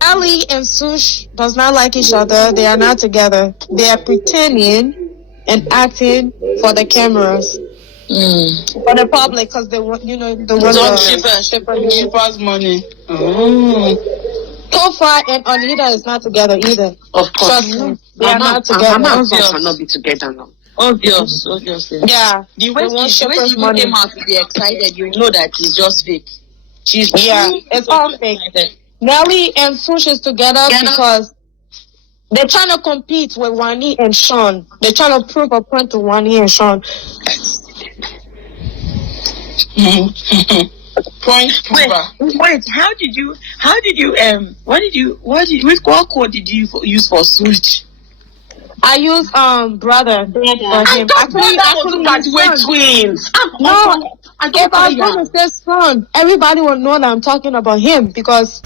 Ali and Sush does not like each other. They are not together. They are pretending and acting for the cameras, for the public, because they want, they It's want on the shipper. cheapers money. Mm. Tofa and Anita is not together either. Of course. Trust me, they are not together. Mama and Son cannot be together now. Obviously. Yeah, The they way want she shippers even money. came out to be excited, you know that it's just fake. She's Yeah, it's all fake. Nelly and Sush is together because they're trying to compete with Wani and Sean. They're trying to prove a point to Wani and Sean. Point prover. Wait, what code did you use for switch? I use brother for him. Actually, was twins. No, if I was going to say son, everybody will know that I'm talking about him because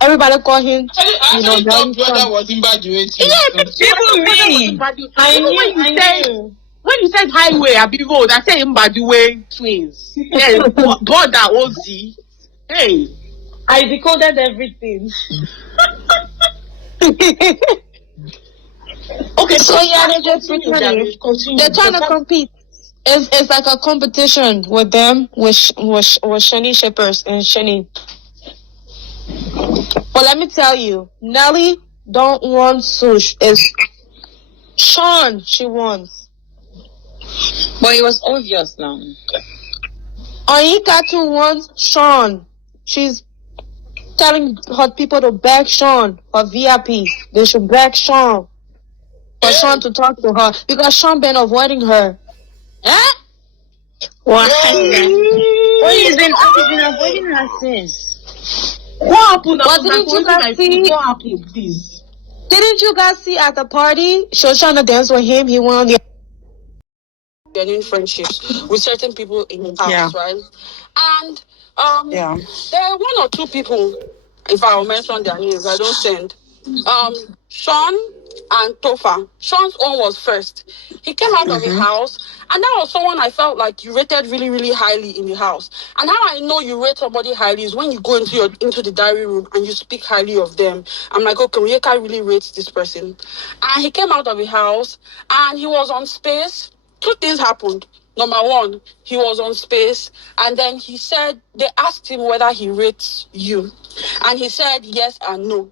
everybody call him. I thought brother was in bad way. Even me. I knew. When you said highway, Abi road, I said Mbadiwe twins. Yeah, brother Ozzy. Hey, I decoded everything. Okay, so yeah, they're trying to compete. It's like a competition with them, with Shani shippers and Shani. But let me tell you, Nelly don't want Sush. It's Sean she wants. But it was obvious now. ONYEKA too wants Sean. She's telling her people to beg Sean for VIP. They should beg Sean for Sean to talk to her because Sean been avoiding her. Huh? What? He's been avoiding her since. What happened? What didn't you guys see? What happened, please? Didn't you guys see at the party? She was trying to dance with him. He won the genuine friendships with certain people in the house, right? And there are one or two people, if I will mention their names, I don't send. Sean and Tofa. Sean's own was first. He came out of his house, and that was someone I felt like you rated really, really highly in the house. And how I know you rate somebody highly is when you go into the diary room and you speak highly of them. I'm like, okay, ONYEKA really rates this person. And he came out of the house, and he was on space. Two things happened. Number one, he was on space, and then he said, they asked him whether he rates you. And he said yes and no.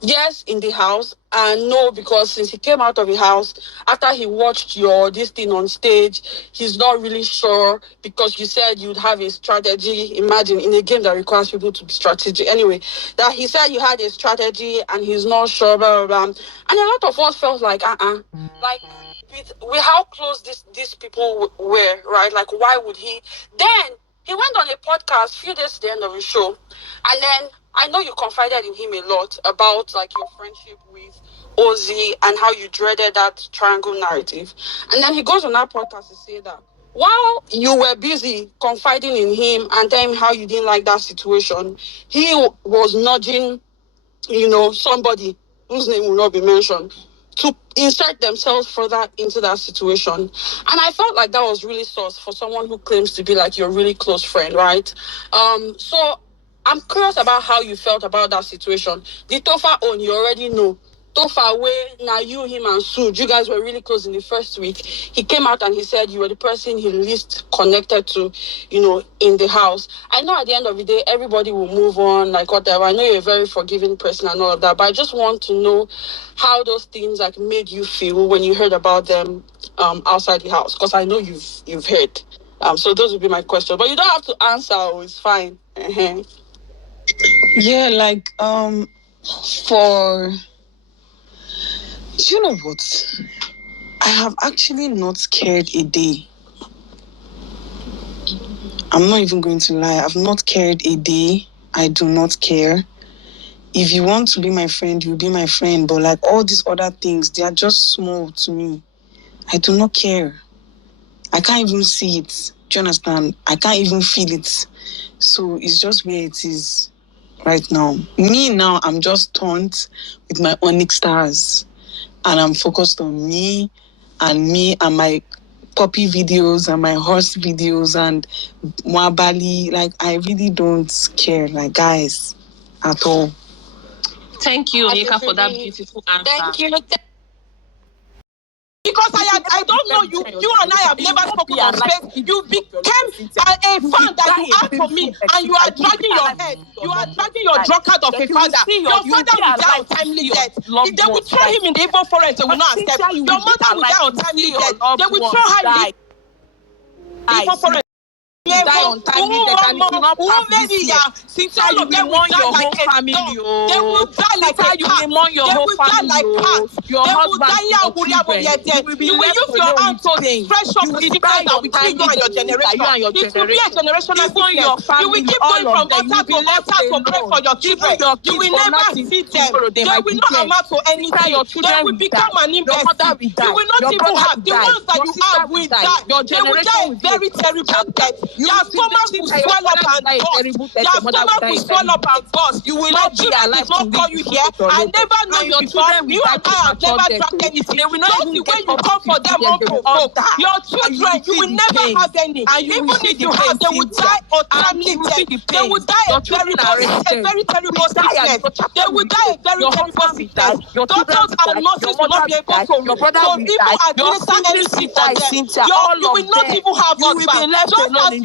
Yes, in the house, and no, because since he came out of the house, after he watched this thing on stage, he's not really sure because you said you'd have a strategy. Imagine in a game that requires people to be strategic. Anyway, that he said you had a strategy and he's not sure, blah, blah, blah. And a lot of us felt like, like, with how close these people were, right? Like, why would he? Then he went on a podcast a few days to the end of the show, and then I know you confided in him a lot about like your friendship with Ozzy and how you dreaded that triangle narrative. And then he goes on that podcast to say that while you were busy confiding in him and telling him how you didn't like that situation, he was nudging, somebody whose name will not be mentioned to insert themselves further into that situation. And I felt like that was really sus for someone who claims to be like your really close friend, right? So I'm curious about how you felt about that situation. The Tofa own, you already know. Tofa way, now you, him, and Suj, you guys were really close in the first week. He came out and he said you were the person he least connected to, in the house. I know at the end of the day, everybody will move on, like whatever. I know you're a very forgiving person and all of that, but I just want to know how those things like made you feel when you heard about them outside the house, because I know you've heard. So those would be my questions, but you don't have to answer. It's fine. Yeah, like for you know what? I have actually not cared a day. I'm not even going to lie. I've not cared a day. I do not care. If you want to be my friend, you'll be my friend. But like all these other things, they are just small to me. I do not care. I can't even see it. Do you understand? I can't even feel it. So it's just where it is right now. Me now, I'm just turned with my onyx stars. And I'm focused on me and my puppy videos and my horse videos and Mwabali. Like, I really don't care, like, guys, at all. Thank you, Onyeka, for that beautiful answer. Thank you. Because I don't know you. You and I have never spoken on space. You became a fan that you are for me, and you are dragging your head. You are dragging your drunkard of a father. Your father will die untimely death. If they will throw him in the evil forest, they will not accept. Your mother will die untimely death. They will throw her in the evil forest. Die untimely death, and it will not pass this year. Since you will mourn your whole family, they will die like a cat. You will mourn your whole family, your husband, your children. You will use your hand to fresh up the sickness that will kill you and your generation. It will be a generational sickness. You will keep going from altar to altar to pray for your children. You will never see them. They will not amount to anything. They will become an imbecile. You will not even have the ones that you have will die. They will die a very terrible death. Your stomach will swell up and burst. Your stomach will swell up and burst. You will not be alive to call you here. I never know you before. You and I have never tracked anything. Just the way you come for them unprovoked. Your children, you will never have any. Even if you have, they will die untimely death. They will die a very terrible sickness. They will die a very terrible sickness. Doctors and nurses will not be able to even administer anything for them. You will not even have husband. Just as